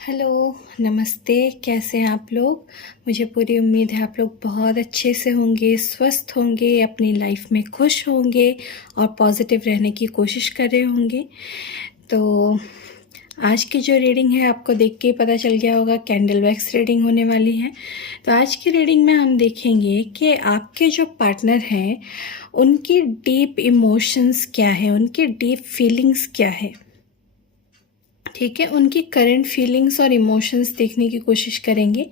Hello, नमस्ते। कैसे हैं आप लोग? मुझे पूरी उम्मीद है आप लोग बहुत अच्छे से होंगे, स्वस्थ होंगे, अपनी लाइफ में खुश होंगे और पॉजिटिव रहने की कोशिश कर रहे होंगे। तो आज की जो रीडिंग है आपको देख के ही पता चल गया होगा, कैंडल वैक्स रीडिंग होने वाली है। तो आज की रीडिंग में हम देखेंगे कि आपके जो पार्टनर हैं उनकी डीप इमोशंस क्या है, उनकी डीप फीलिंग्स क्या है। ठीक है, उनकी करंट फीलिंग्स और इमोशंस देखने की कोशिश करेंगे,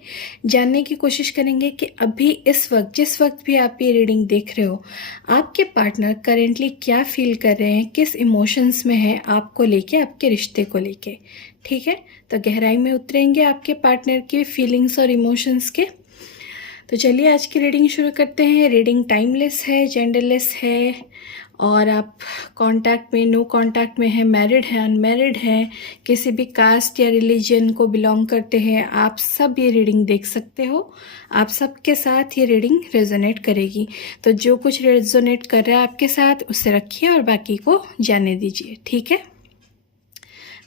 जानने की कोशिश करेंगे कि अभी इस वक्त जिस वक्त भी आप ये रीडिंग देख रहे हो, आपके पार्टनर करेंटली क्या फील कर रहे हैं, किस इमोशंस में है आपको लेके, आपके रिश्ते को लेके। ठीक है, तो गहराई में उतरेंगे आपके पार्टनर के फीलिंग्स और इमोशंस के। तो चलिए आज की रीडिंग शुरू करते हैं। रीडिंग टाइमलेस है, जेंडरलेस है और आप कांटेक्ट में, नो कांटेक्ट में है, मैरिड है, अनमैरिड है, किसी भी कास्ट या रिलीजन को बिलोंग करते हैं, आप सब ये रीडिंग देख सकते हो। आप सबके साथ ये रीडिंग रेजोनेट करेगी। तो जो कुछ रेजोनेट कर रहा है आपके साथ उसे रखिए और बाकी को जाने दीजिए। ठीक है,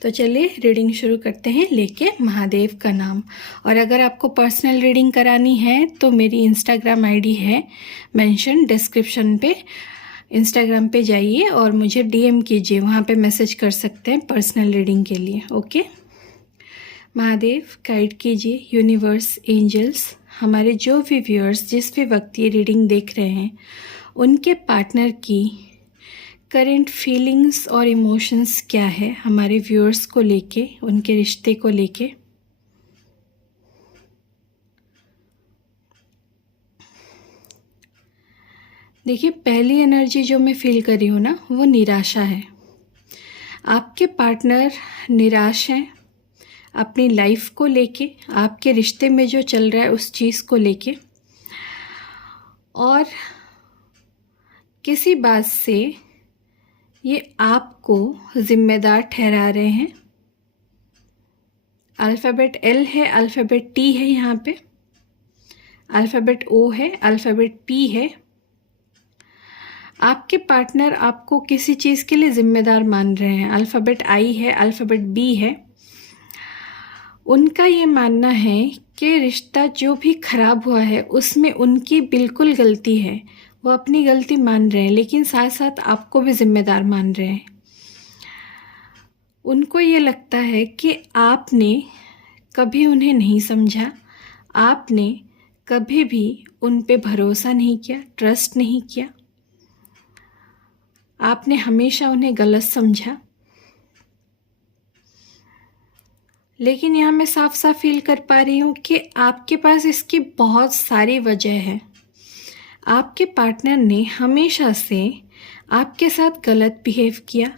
तो चलिए रीडिंग शुरू करते हैं लेके महादेव का नाम। और अगर आपको पर्सनल रीडिंग करानी है तो मेरी इंस्टाग्राम आईडी है मेंशन डिस्क्रिप्शन पे। इंस्टाग्राम पे जाइए और मुझे डीएम कीजिए, वहाँ पे मैसेज कर सकते हैं पर्सनल रीडिंग के लिए। ओके, महादेव गाइड कीजिए, यूनिवर्स, एंजल्स, हमारे जो भी व्यूअर्स जिस भी वक्त ये रीडिंग देख रहे हैं उनके पार्टनर की करंट फीलिंग्स और इमोशंस क्या है हमारे व्यूअर्स को लेके, उनके रिश्ते को लेके। देखिए, पहली एनर्जी जो मैं फील कर रही हूँ ना, वो निराशा है। आपके पार्टनर निराश हैं अपनी लाइफ को लेके, आपके रिश्ते में जो चल रहा है उस चीज़ को लेके, और किसी बात से ये आपको जिम्मेदार ठहरा रहे हैं। अल्फ़ाबेट एल है, अल्फ़ाबेट टी है, यहाँ पे अल्फ़ाबेट ओ है, अल्फ़ाबेट पी है। आपके पार्टनर आपको किसी चीज़ के लिए ज़िम्मेदार मान रहे हैं। अल्फ़ाबेट आई है, अल्फ़ाबेट बी है। उनका ये मानना है कि रिश्ता जो भी ख़राब हुआ है उसमें उनकी बिल्कुल गलती है, वो अपनी गलती मान रहे हैं, लेकिन साथ साथ आपको भी ज़िम्मेदार मान रहे हैं। उनको ये लगता है कि आपने कभी उन्हें नहीं समझा, आपने कभी भी उन पे भरोसा नहीं किया, ट्रस्ट नहीं किया, आपने हमेशा उन्हें गलत समझा। लेकिन यहाँ मैं साफ साफ फील कर पा रही हूँ कि आपके पास इसकी बहुत सारी वजह है। आपके पार्टनर ने हमेशा से आपके साथ गलत बिहेव किया,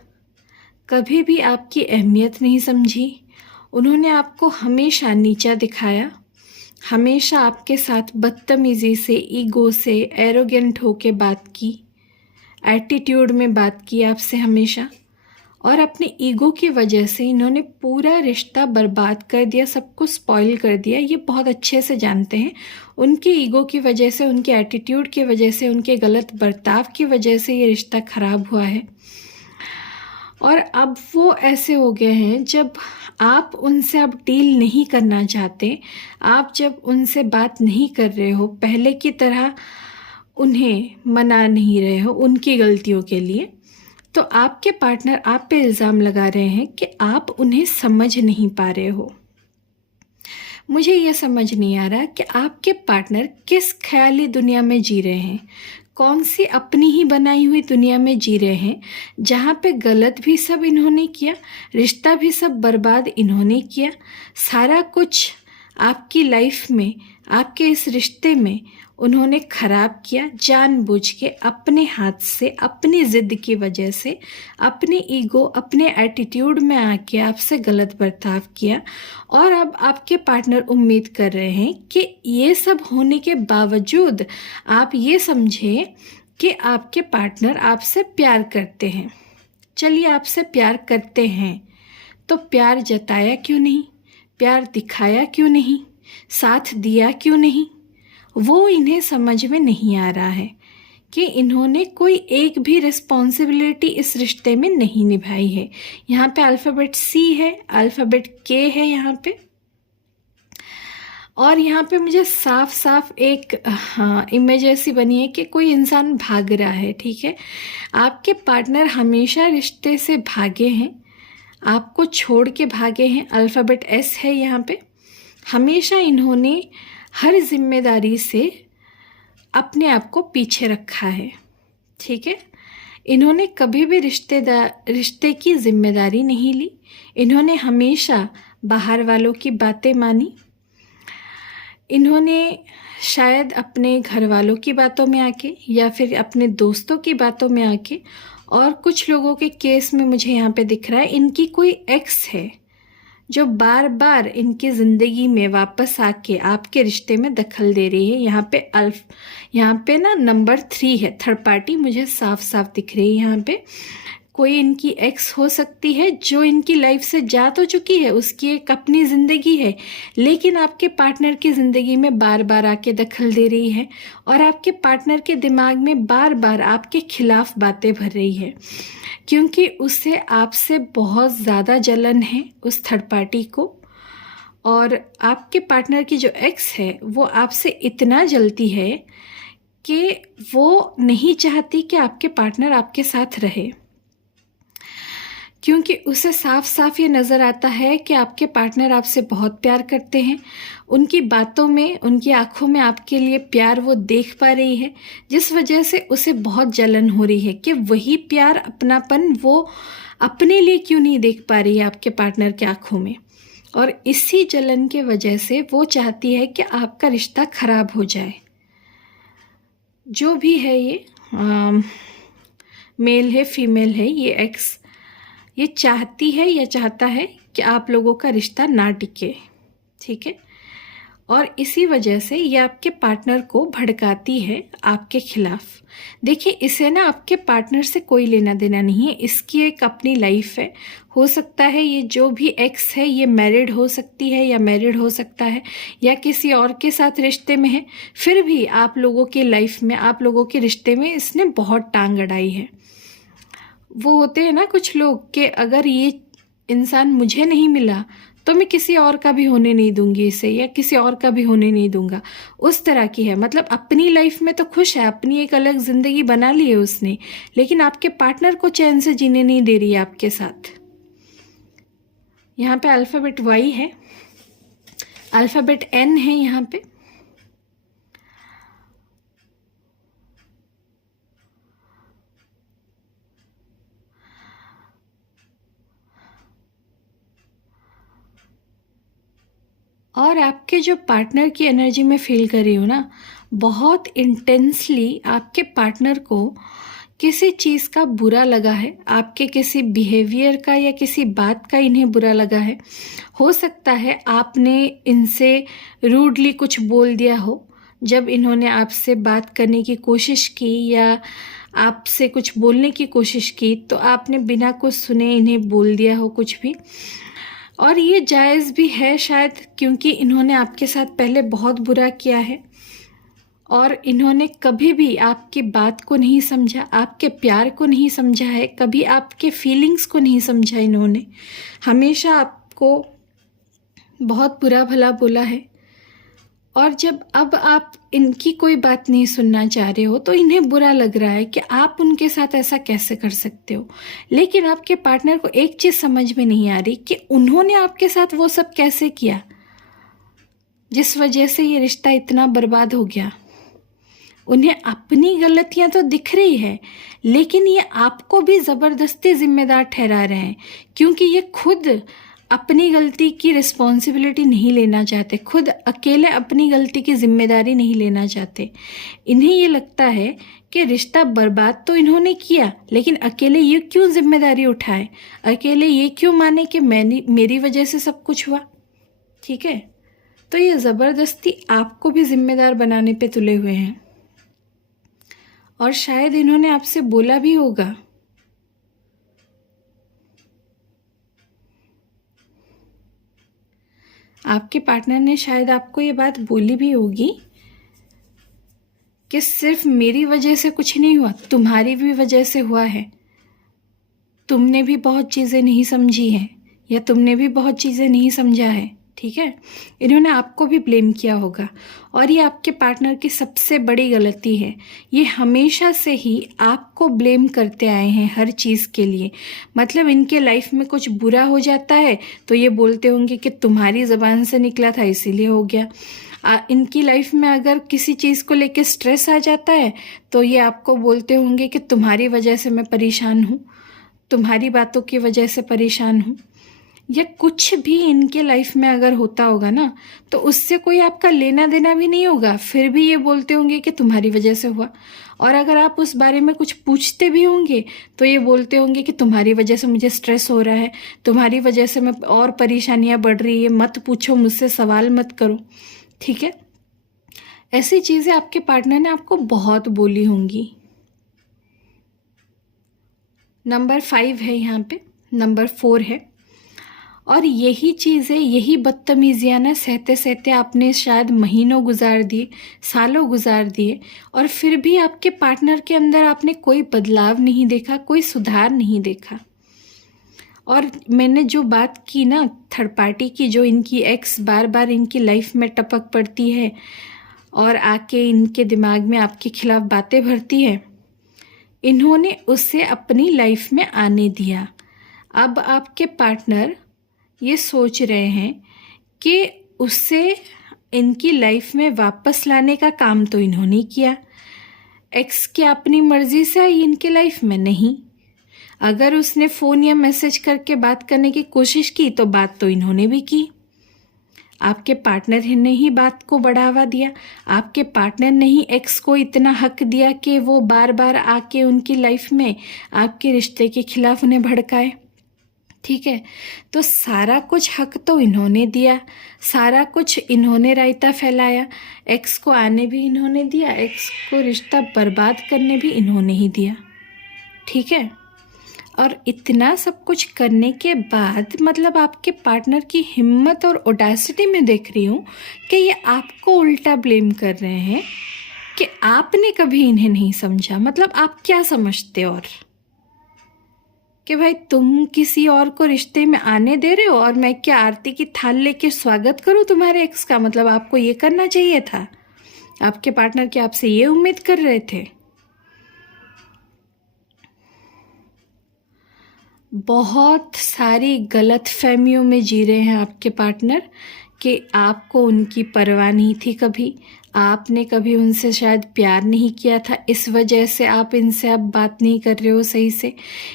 कभी भी आपकी अहमियत नहीं समझी। उन्होंने आपको हमेशा नीचा दिखाया, हमेशा आपके साथ बदतमीज़ी से, ईगो से, एरोगेंट होके बात की, एटीट्यूड में बात की आपसे हमेशा। और अपने ईगो की वजह से इन्होंने पूरा रिश्ता बर्बाद कर दिया, सब कुछ स्पॉइल कर दिया। ये बहुत अच्छे से जानते हैं। उनके ईगो की वजह से, उनके एटीट्यूड की वजह से, उनके गलत बर्ताव की वजह से ये रिश्ता ख़राब हुआ है। और अब वो ऐसे हो गए हैं, जब आप उनसे अब डील नहीं करना चाहते, आप जब उनसे बात नहीं कर रहे हो, पहले की तरह उन्हें मना नहीं रहे हो उनकी गलतियों के लिए, तो आपके पार्टनर आप पे इल्ज़ाम लगा रहे हैं कि आप उन्हें समझ नहीं पा रहे हो। मुझे ये समझ नहीं आ रहा कि आपके पार्टनर किस ख्याली दुनिया में जी रहे हैं, कौन सी अपनी ही बनाई हुई दुनिया में जी रहे हैं, जहाँ पे गलत भी सब इन्होंने किया, रिश्ता भी सब बर्बाद इन्होंने किया, सारा कुछ आपकी लाइफ में, आपके इस रिश्ते में उन्होंने ख़राब किया, जानबूझ के, अपने हाथ से, अपनी ज़िद की वजह से, अपने ईगो, अपने एटीट्यूड में आके आपसे गलत बर्ताव किया। और अब आपके पार्टनर उम्मीद कर रहे हैं कि ये सब होने के बावजूद आप ये समझें कि आपके पार्टनर आपसे प्यार करते हैं। चलिए, आपसे प्यार करते हैं तो प्यार जताया क्यों नहीं, प्यार दिखाया क्यों नहीं, साथ दिया क्यों नहीं? वो इन्हें समझ में नहीं आ रहा है कि इन्होंने कोई एक भी रिस्पॉन्सिबिलिटी इस रिश्ते में नहीं निभाई है। यहाँ पे अल्फ़ाबेट सी है, अल्फ़ाबेट के है यहाँ पे, और यहाँ पे मुझे साफ साफ एक इमेज ऐसी बनी है कि कोई इंसान भाग रहा है, ठीक है। आपके पार्टनर हमेशा रिश्ते से भागे हैं, आपको छोड़ के भागे हैं। अल्फ़ाबेट एस है यहाँ पे। हमेशा इन्होंने हर जिम्मेदारी से अपने आप को पीछे रखा है, ठीक है। इन्होंने कभी भी रिश्ते की जिम्मेदारी नहीं ली। इन्होंने हमेशा बाहर वालों की बातें मानी। इन्होंने शायद अपने घर वालों की बातों में आके या फिर अपने दोस्तों की बातों में आके, और कुछ लोगों के केस में मुझे यहाँ पे दिख रहा है इनकी कोई एक्स है जो बार बार इनकी ज़िंदगी में वापस आके आपके रिश्ते में दखल दे रही है। यहाँ पे ना नंबर 3 है, थर्ड पार्टी मुझे साफ साफ दिख रही है। यहाँ पे कोई इनकी एक्स हो सकती है जो इनकी लाइफ से जा तो चुकी है, उसकी एक अपनी ज़िंदगी है, लेकिन आपके पार्टनर की ज़िंदगी में बार बार आके दखल दे रही है और आपके पार्टनर के दिमाग में बार बार आपके खिलाफ बातें भर रही है, क्योंकि उसे आपसे बहुत ज़्यादा जलन है उस थर्ड पार्टी को। और आपके पार्टनर की जो एक्स है वो आपसे इतना जलती है कि वो नहीं चाहती कि आपके पार्टनर आपके साथ रहे, क्योंकि उसे साफ साफ ये नज़र आता है कि आपके पार्टनर आपसे बहुत प्यार करते हैं। उनकी बातों में, उनकी आंखों में आपके लिए प्यार वो देख पा रही है, जिस वजह से उसे बहुत जलन हो रही है कि वही प्यार, अपनापन वो अपने लिए क्यों नहीं देख पा रही है आपके पार्टनर के आंखों में। और इसी जलन के वजह से वो चाहती है कि आपका रिश्ता खराब हो जाए। जो भी है ये मेल है, फीमेल है, ये एक्स ये चाहती है या चाहता है कि आप लोगों का रिश्ता ना टिके, ठीक है। और इसी वजह से ये आपके पार्टनर को भड़काती है आपके खिलाफ। देखिए, इसे ना आपके पार्टनर से कोई लेना देना नहीं है, इसकी एक अपनी लाइफ है। हो सकता है ये जो भी एक्स है ये मैरिड हो सकती है या मैरिड हो सकता है या किसी और के साथ रिश्ते में है, फिर भी आप लोगों के लाइफ में, आप लोगों के रिश्ते में इसने बहुत टांग अड़ाई है। वो होते हैं ना कुछ लोग कि अगर ये इंसान मुझे नहीं मिला तो मैं किसी और का भी होने नहीं दूंगी इसे, या किसी और का भी होने नहीं दूंगा, उस तरह की है। मतलब अपनी लाइफ में तो खुश है, अपनी एक अलग ज़िंदगी बना ली है उसने, लेकिन आपके पार्टनर को चैन से जीने नहीं दे रही है आपके साथ। यहाँ पे अल्फ़ाबेट वाई है, अल्फ़ाबेट एन है यहाँ पे। और आपके जो पार्टनर की एनर्जी में फील कर रही हूँ ना, बहुत इंटेंसली आपके पार्टनर को किसी चीज़ का बुरा लगा है, आपके किसी बिहेवियर का या किसी बात का इन्हें बुरा लगा है। हो सकता है आपने इनसे रूडली कुछ बोल दिया हो जब इन्होंने आपसे बात करने की कोशिश की या आपसे कुछ बोलने की कोशिश की, तो आपने बिना कुछ सुने इन्हें बोल दिया हो कुछ भी। और ये जायज़ भी है शायद, क्योंकि इन्होंने आपके साथ पहले बहुत बुरा किया है और इन्होंने कभी भी आपकी बात को नहीं समझा, आपके प्यार को नहीं समझा है, कभी आपके फीलिंग्स को नहीं समझा। इन्होंने हमेशा आपको बहुत बुरा भला बोला है, और जब अब आप इनकी कोई बात नहीं सुनना चाह रहे हो तो इन्हें बुरा लग रहा है कि आप उनके साथ ऐसा कैसे कर सकते हो। लेकिन आपके पार्टनर को एक चीज़ समझ में नहीं आ रही कि उन्होंने आपके साथ वो सब कैसे किया जिस वजह से ये रिश्ता इतना बर्बाद हो गया। उन्हें अपनी गलतियां तो दिख रही है, लेकिन ये आपको भी ज़बरदस्ती जिम्मेदार ठहरा रहे हैं, क्योंकि ये खुद अपनी गलती की रिस्पॉन्सिबिलिटी नहीं लेना चाहते, खुद अकेले अपनी गलती की जिम्मेदारी नहीं लेना चाहते। इन्हें ये लगता है कि रिश्ता बर्बाद तो इन्होंने किया, लेकिन अकेले ये क्यों जिम्मेदारी उठाए, अकेले ये क्यों माने कि मेरी वजह से सब कुछ हुआ, ठीक है। तो ये ज़बरदस्ती आपको भी जिम्मेदार बनाने पे तुले हुए हैं, और शायद इन्होंने आपसे बोला भी होगा। आपके पार्टनर ने शायद आपको ये बात बोली भी होगी कि सिर्फ मेरी वजह से कुछ नहीं हुआ, तुम्हारी भी वजह से हुआ है। तुमने भी बहुत चीज़ें नहीं समझी हैं या तुमने भी बहुत चीज़ें नहीं समझा है। ठीक है, इन्होंने आपको भी ब्लेम किया होगा और ये आपके पार्टनर की सबसे बड़ी गलती है। ये हमेशा से ही आपको ब्लेम करते आए हैं हर चीज़ के लिए। मतलब इनके लाइफ में कुछ बुरा हो जाता है तो ये बोलते होंगे कि तुम्हारी ज़बान से निकला था इसीलिए हो गया। इनकी लाइफ में अगर किसी चीज़ को लेके स्ट्रेस आ जाता है तो ये आपको बोलते होंगे कि तुम्हारी वजह से मैं परेशान हूँ, तुम्हारी बातों की वजह से परेशान हूँ। या कुछ भी इनके लाइफ में अगर होता होगा ना तो उससे कोई आपका लेना देना भी नहीं होगा, फिर भी ये बोलते होंगे कि तुम्हारी वजह से हुआ। और अगर आप उस बारे में कुछ पूछते भी होंगे तो ये बोलते होंगे कि तुम्हारी वजह से मुझे स्ट्रेस हो रहा है, तुम्हारी वजह से मैं और परेशानियां बढ़ रही है, मत पूछो मुझसे, सवाल मत करो। ठीक है, ऐसी चीज़ें आपके पार्टनर ने आपको बहुत बोली होंगी। नंबर 5 है यहाँ पे, नंबर 4 है। और यही चीज़ें, यही बदतमीजियाँ ना सहते सहते आपने शायद महीनों गुजार दिए, सालों गुजार दिए, और फिर भी आपके पार्टनर के अंदर आपने कोई बदलाव नहीं देखा, कोई सुधार नहीं देखा। और मैंने जो बात की ना थर्ड पार्टी की, जो इनकी एक्स बार बार इनकी लाइफ में टपक पड़ती है और आके इनके दिमाग में आपके खिलाफ बातें भरती है, इन्होंने उसे अपनी लाइफ में आने दिया। अब आपके पार्टनर ये सोच रहे हैं कि उससे इनकी लाइफ में वापस लाने का काम तो इन्होंने किया, एक्स की अपनी मर्जी से आई इनके लाइफ में नहीं। अगर उसने फ़ोन या मैसेज करके बात करने की कोशिश की तो बात तो इन्होंने भी की। आपके पार्टनर ने ही बात को बढ़ावा दिया, आपके पार्टनर ने ही एक्स को इतना हक दिया कि वो बार बार आके उनकी लाइफ में आपके रिश्ते के खिलाफ उन्हें भड़काए। ठीक है, तो सारा कुछ हक तो इन्होंने दिया, सारा कुछ इन्होंने रायता फैलाया, एक्स को आने भी इन्होंने दिया, एक्स को रिश्ता बर्बाद करने भी इन्होंने ही दिया। ठीक है, और इतना सब कुछ करने के बाद मतलब आपके पार्टनर की हिम्मत और ऑडेसिटी में देख रही हूँ कि ये आपको उल्टा ब्लेम कर रहे हैं कि आपने कभी इन्हें नहीं समझा। मतलब आप क्या समझते और कि भाई तुम किसी और को रिश्ते में आने दे रहे हो और मैं क्या आरती की थाल लेके स्वागत करूं तुम्हारे एक्स का? मतलब आपको ये करना चाहिए था, आपके पार्टनर की आपसे ये उम्मीद कर रहे थे। बहुत सारी गलत फहमियों में जी रहे हैं आपके पार्टनर कि आपको उनकी परवाह नहीं थी कभी, आपने कभी उनसे शायद प्यार नहीं किया था, इस वजह से आप इनसे अब बात नहीं कर रहे हो सही से,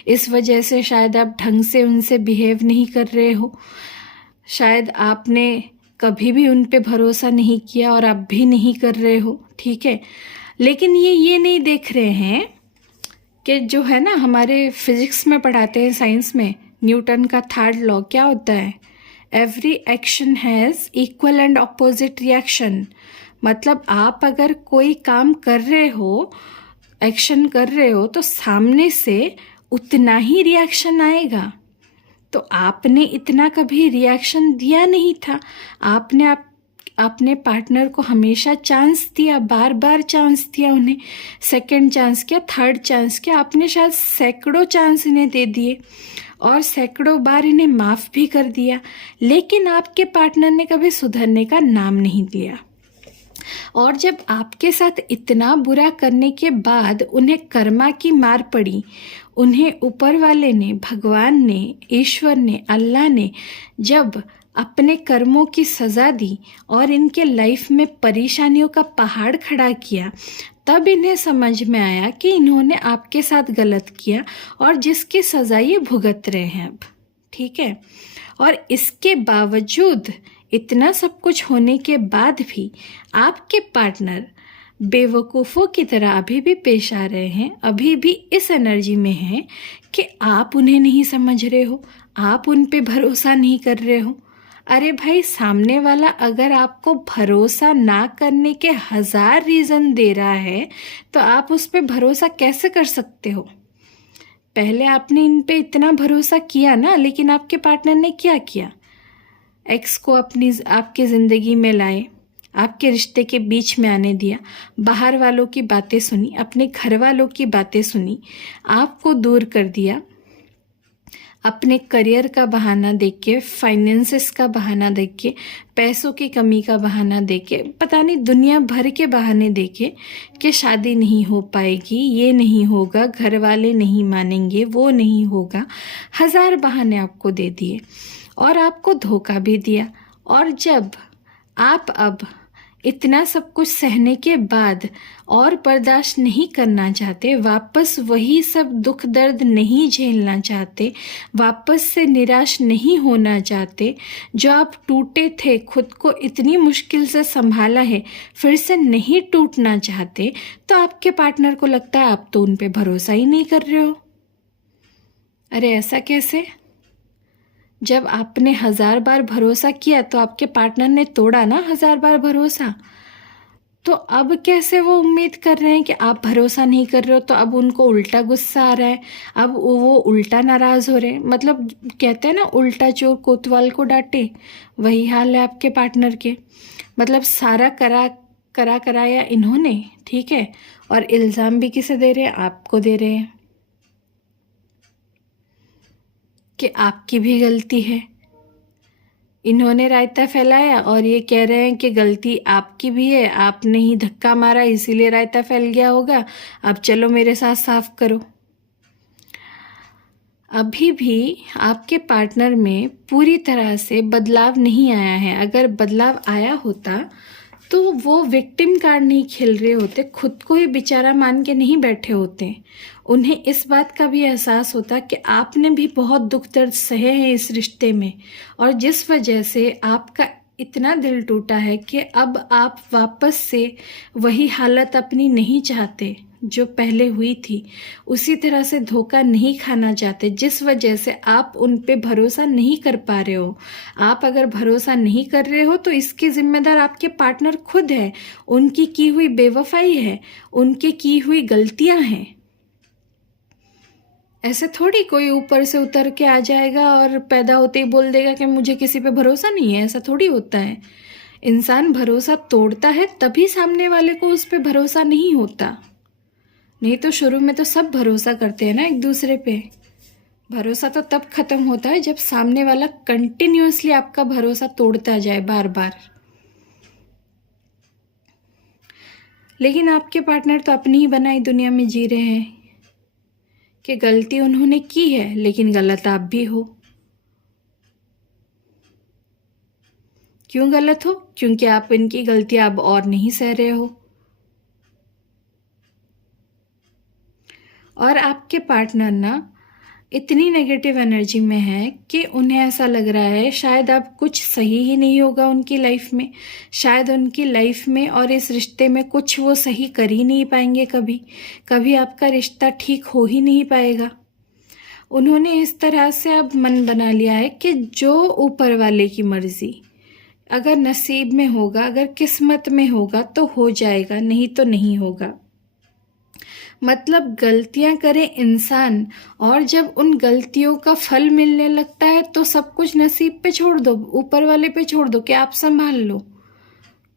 इस वजह से शायद आप ढंग से उनसे बिहेव नहीं कर रहे हो, शायद आपने कभी भी उन पे भरोसा नहीं किया और अब भी नहीं कर रहे हो। ठीक है, लेकिन ये नहीं देख रहे हैं कि जो है ना हमारे फिजिक्स में पढ़ाते हैं, साइंस में, न्यूटन का 3rd लॉ क्या होता है? Every action has equal and opposite reaction. मतलब आप अगर कोई काम कर रहे हो, एक्शन कर रहे हो, तो सामने से उतना ही रिएक्शन आएगा। तो आपने इतना कभी रिएक्शन दिया नहीं था, आपने अपने पार्टनर को हमेशा चांस दिया, बार बार चांस दिया उन्हें, सेकंड चांस किया, थर्ड चांस किया, आपने शायद सैकड़ों चांस इन्हें दे दिए और सैकड़ों बार इन्हें माफ़ भी कर दिया, लेकिन आपके पार्टनर ने कभी सुधरने का नाम नहीं लिया। और जब आपके साथ इतना बुरा करने के बाद उन्हें कर्मा की मार पड़ी, उन्हें ऊपर वाले ने, भगवान ने, ईश्वर ने, अल्लाह ने जब अपने कर्मों की सज़ा दी और इनके लाइफ में परेशानियों का पहाड़ खड़ा किया, तब इन्हें समझ में आया कि इन्होंने आपके साथ गलत किया और जिसकी सज़ा ये भुगत रहे हैं अब। ठीक है, और इसके बावजूद, इतना सब कुछ होने के बाद भी आपके पार्टनर बेवकूफ़ों की तरह अभी भी पेश आ रहे हैं, अभी भी इस एनर्जी में हैं कि आप उन्हें नहीं समझ रहे हो, आप उन पे भरोसा नहीं कर रहे हो। अरे भाई, सामने वाला अगर आपको भरोसा ना करने के 1000 रीज़न दे रहा है तो आप उस पे भरोसा कैसे कर सकते हो? पहले आपने इन पे इतना भरोसा किया ना, लेकिन आपके पार्टनर ने क्या किया? एक्स को आपकी ज़िंदगी में लाए, आपके रिश्ते के बीच में आने दिया, बाहर वालों की बातें सुनी, अपने घर वालों की बातें सुनी, आपको दूर कर दिया, अपने करियर का बहाना देके के, फाइनेंसेस का बहाना देके के, पैसों की कमी का बहाना देके के, पता नहीं दुनिया भर के बहाने देके कि शादी नहीं हो पाएगी, ये नहीं होगा, घर वाले नहीं मानेंगे, वो नहीं होगा, 1000 बहाने आपको दे दिए और आपको धोखा भी दिया। और जब आप अब इतना सब कुछ सहने के बाद और बर्दाश्त नहीं करना चाहते, वापस वही सब दुख दर्द नहीं झेलना चाहते, वापस से निराश नहीं होना चाहते, जो आप टूटे थे, खुद को इतनी मुश्किल से संभाला है, फिर से नहीं टूटना चाहते, तो आपके पार्टनर को लगता है आप तो उन पे भरोसा ही नहीं कर रहे हो। अरे ऐसा कैसे? जब आपने 1000 बार भरोसा किया तो आपके पार्टनर ने तोड़ा ना 1000 बार भरोसा, तो अब कैसे वो उम्मीद कर रहे हैं कि आप भरोसा नहीं कर रहे हो, तो अब उनको उल्टा गुस्सा आ रहा है, अब वो उल्टा नाराज़ हो रहे हैं। मतलब कहते हैं ना, उल्टा चोर कोतवाल को डांटे, वही हाल है आपके पार्टनर के। मतलब सारा कराया इन्होंने, ठीक है, और इल्ज़ाम भी किसे दे रहे हैं? आपको दे रहे हैं कि आपकी भी गलती है। इन्होंने रायता फैलाया और ये कह रहे हैं कि गलती आपकी भी है, आपने ही धक्का मारा इसीलिए रायता फैल गया होगा, अब चलो मेरे साथ साफ करो। अभी भी आपके पार्टनर में पूरी तरह से बदलाव नहीं आया है। अगर बदलाव आया होता तो वो विक्टिम कार्ड नहीं खेल रहे होते, खुद को ही बेचारा मान के नहीं बैठे होते। उन्हें इस बात का भी एहसास होता कि आपने भी बहुत दुख दर्द सहे हैं इस रिश्ते में, और जिस वजह से आपका इतना दिल टूटा है कि अब आप वापस से वही हालत अपनी नहीं चाहते जो पहले हुई थी, उसी तरह से धोखा नहीं खाना चाहते, जिस वजह से आप उन पे भरोसा नहीं कर पा रहे हो। आप अगर भरोसा नहीं कर रहे हो तो इसकी जिम्मेदार आपके पार्टनर खुद है, उनकी की हुई बेवफाई है, उनकी की हुई गलतियां हैं। ऐसे थोड़ी कोई ऊपर से उतर के आ जाएगा और पैदा होते ही बोल देगा कि मुझे किसी पे भरोसा नहीं है, ऐसा थोड़ी होता है। इंसान भरोसा तोड़ता है तभी सामने वाले को उस पे भरोसा नहीं होता, नहीं तो शुरू में तो सब भरोसा करते हैं ना एक दूसरे पे। भरोसा तो तब खत्म होता है जब सामने वाला कंटिन्यूअसली आपका भरोसा तोड़ता जाए बार बार। लेकिन आपके पार्टनर तो अपनी ही बनाई दुनिया में जी रहे हैं कि गलती उन्होंने की है लेकिन गलत आप भी हो। क्यों गलत हो? क्योंकि आप इनकी गलती अब और नहीं सह रहे हो, और आपके पार्टनर ना इतनी नेगेटिव एनर्जी में है कि उन्हें ऐसा लग रहा है शायद अब कुछ सही ही नहीं होगा उनकी लाइफ में, शायद उनकी लाइफ में और इस रिश्ते में कुछ वो सही कर ही नहीं पाएंगे, कभी कभी आपका रिश्ता ठीक हो ही नहीं पाएगा। उन्होंने इस तरह से अब मन बना लिया है कि जो ऊपर वाले की मर्जी, अगर नसीब में होगा, अगर किस्मत में होगा तो हो जाएगा, नहीं तो नहीं होगा। मतलब गलतियां करे इंसान, और जब उन गलतियों का फल मिलने लगता है तो सब कुछ नसीब पे छोड़ दो, ऊपर वाले पे छोड़ दो कि आप संभाल लो।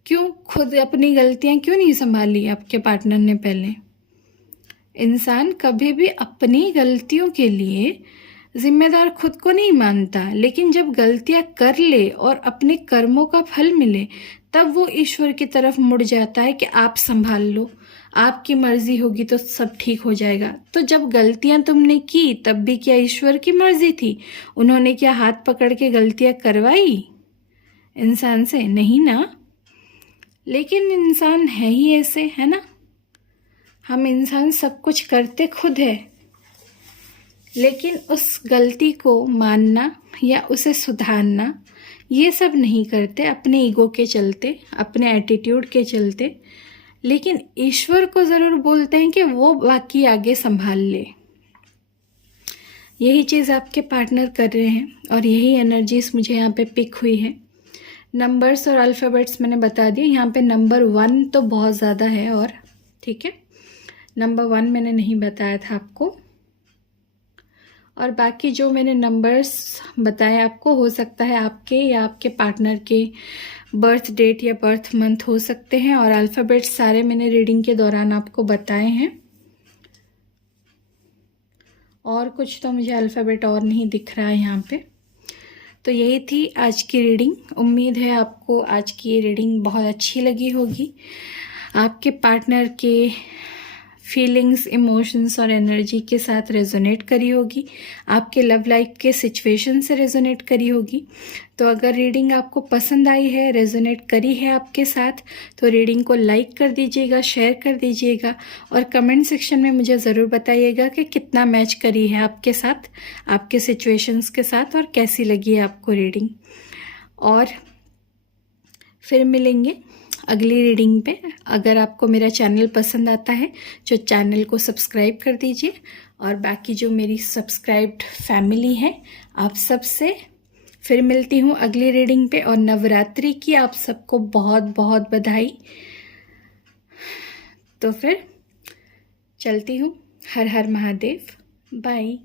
क्यों खुद अपनी गलतियां क्यों नहीं संभाली आपके पार्टनर ने पहले? इंसान कभी भी अपनी गलतियों के लिए जिम्मेदार खुद को नहीं मानता, लेकिन जब गलतियां कर ले और अपने कर्मों का फल मिले तब वो ईश्वर की तरफ मुड़ जाता है कि आप संभाल लो, आपकी मर्जी होगी तो सब ठीक हो जाएगा। तो जब गलतियां तुमने की तब भी क्या ईश्वर की मर्जी थी? उन्होंने क्या हाथ पकड़ के गलतियां करवाई इंसान से? नहीं ना। लेकिन इंसान है ही ऐसे, है ना, हम इंसान सब कुछ करते खुद है, लेकिन उस गलती को मानना या उसे सुधारना ये सब नहीं करते, अपने ईगो के चलते, अपने एटीट्यूड के चलते। लेकिन ईश्वर को ज़रूर बोलते हैं कि वो बाकी आगे संभाल ले। यही चीज़ आपके पार्टनर कर रहे हैं और यही एनर्जीज मुझे यहाँ पे पिक हुई है। नंबर्स और अल्फ़ाबेट्स मैंने बता दिए, यहाँ पे नंबर 1 तो बहुत ज़्यादा है, और ठीक है, नंबर 1 मैंने नहीं बताया था आपको, और बाकी जो मैंने नंबर्स बताए आपको, हो सकता है आपके या आपके पार्टनर के बर्थ डेट या बर्थ मंथ हो सकते हैं, और अल्फ़ाबेट्स सारे मैंने रीडिंग के दौरान आपको बताए हैं। और कुछ तो मुझे अल्फ़ाबेट और नहीं दिख रहा है यहाँ पे। तो यही थी आज की रीडिंग। उम्मीद है आपको आज की ये रीडिंग बहुत अच्छी लगी होगी, आपके पार्टनर के फीलिंग्स, इमोशंस और एनर्जी के साथ रेजोनेट करी होगी, आपके लव लाइफ के सिचुएशन से रेजोनेट करी होगी। तो अगर रीडिंग आपको पसंद आई है, रेजोनेट करी है आपके साथ, तो रीडिंग को लाइक कर दीजिएगा, शेयर कर दीजिएगा और कमेंट सेक्शन में मुझे ज़रूर बताइएगा कि कितना मैच करी है आपके साथ, आपके सिचुएशंस के साथ, और कैसी लगी है आपको रीडिंग। और फिर मिलेंगे अगली रीडिंग पे। अगर आपको मेरा चैनल पसंद आता है तो चैनल को सब्सक्राइब कर दीजिए, और बाकी जो मेरी सब्सक्राइब्ड फैमिली है, आप सबसे फिर मिलती हूँ अगली रीडिंग पे। और नवरात्रि की आप सबको बहुत बहुत बधाई। तो फिर चलती हूँ। हर हर महादेव। बाय।